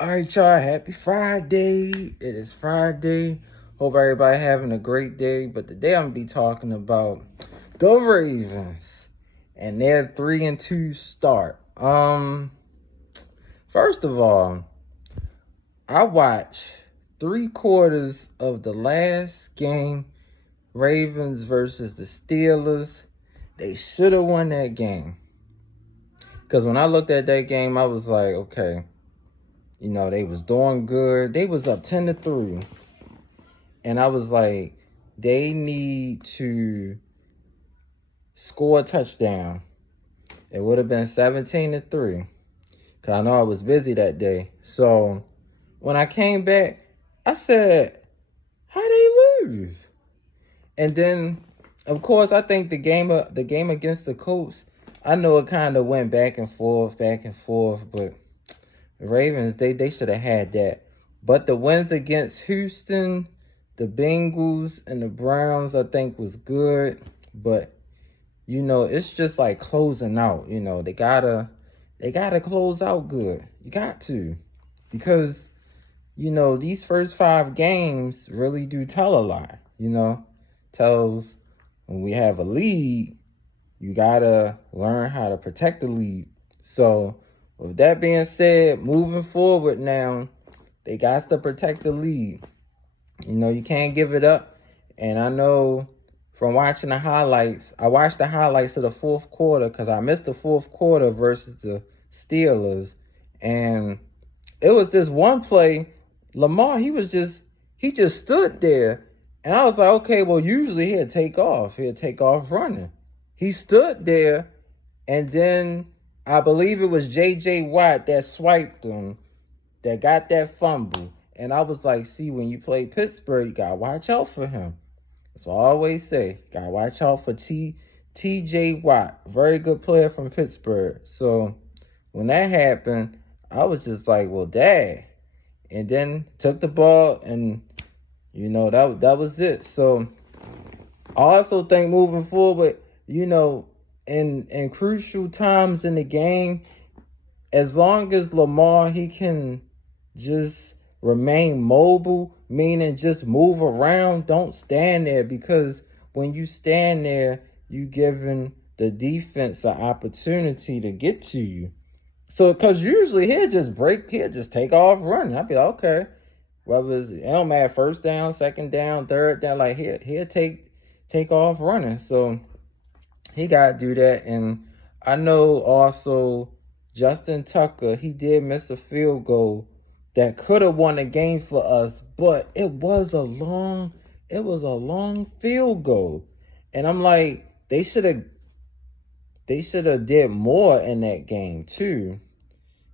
All right, y'all. Happy Friday. It is Friday. Hope everybody having a great day. But today I'm going to be talking about the Ravens and their 3-2 start. First of all, I watched 3/4 of the last game, Ravens versus the Steelers. They should have won that game. Because when I looked at that game, I was like, okay. You know, they was doing good. They was up 10-3. And I was like, they need to score a touchdown. It would have been 17-3. Because I know I was busy that day. So when I came back, I said, how they lose? And then, of course, I think the game against the Colts, I know it kind of went back and forth, but the Ravens, they should have had that. But the wins against Houston, the Bengals, and the Browns, I think was good. But, you know, it's just like closing out. You know, they gotta close out good. You got to. Because, you know, these first 5 games really do tell a lot. You know, tells when we have a lead, you gotta learn how to protect the lead. So, with that being said, moving forward now, they got to protect the lead. You know, you can't give it up. And I know from watching the highlights, I watched the highlights of the fourth quarter because I missed the fourth quarter versus the Steelers. And it was this one play, Lamar, he just stood there. And I was like, okay, well, usually he'll take off. He'll take off running. He stood there, and then I believe it was J.J. Watt that swiped him, that got that fumble. And I was like, see, when you play Pittsburgh, you got to watch out for him. That's what I always say. Got to watch out for T.J. Watt. Very good player from Pittsburgh. So when that happened, I was just like, well, dad. And then took the ball, and, you know, that was it. So I also think moving forward, you know, in crucial times in the game, as long as Lamar, he can just remain mobile, meaning just move around, don't stand there, because when you stand there, you giving the defense an opportunity to get to you. So, because usually he'll just take off running. I'll be like, okay, whether it's, it don't matter, first down, second down, third down, like he'll take off running. So he got to do that. And I know also Justin Tucker, he did miss a field goal that could have won the game for us, but it was a long field goal. And I'm like, they should have did more in that game too.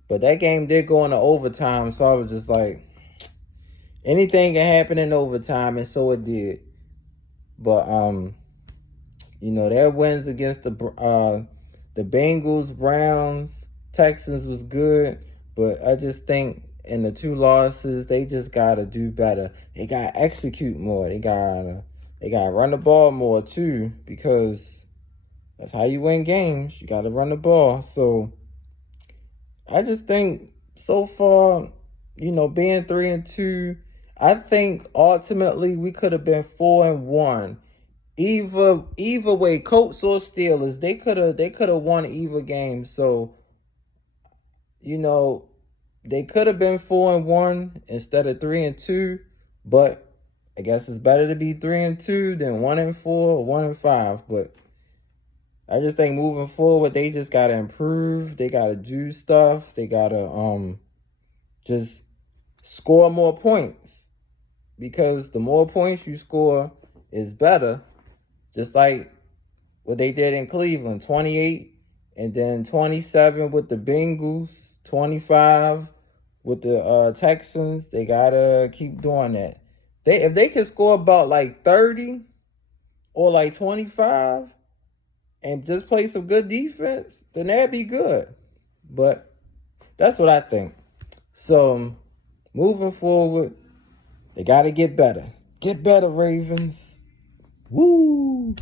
But that game did go into overtime, so I was just like, anything can happen in overtime, and so it did. But you know, their wins against the Bengals, Browns, Texans was good, but I just think in the 2 losses, they just gotta do better. They gotta execute more. They gotta run the ball more too, because that's how you win games. You gotta run the ball. So I just think so far, you know, being 3-2, I think ultimately we could have been 4-1. Either way, Colts or Steelers, they could have won either game. So, you know, they could have been 4-1 instead of 3-2. But I guess it's better to be 3-2 than 1-4 or 1-5. But I just think moving forward, they just gotta improve. They gotta do stuff. They gotta just score more points, because the more points you score is better. Just like what they did in Cleveland, 28, and then 27 with the Bengals, 25 with the Texans. They gotta keep doing that. If they can score about like 30 or like 25 and just play some good defense, then that'd be good. But that's what I think. So moving forward, they gotta get better. Get better, Ravens. Woo!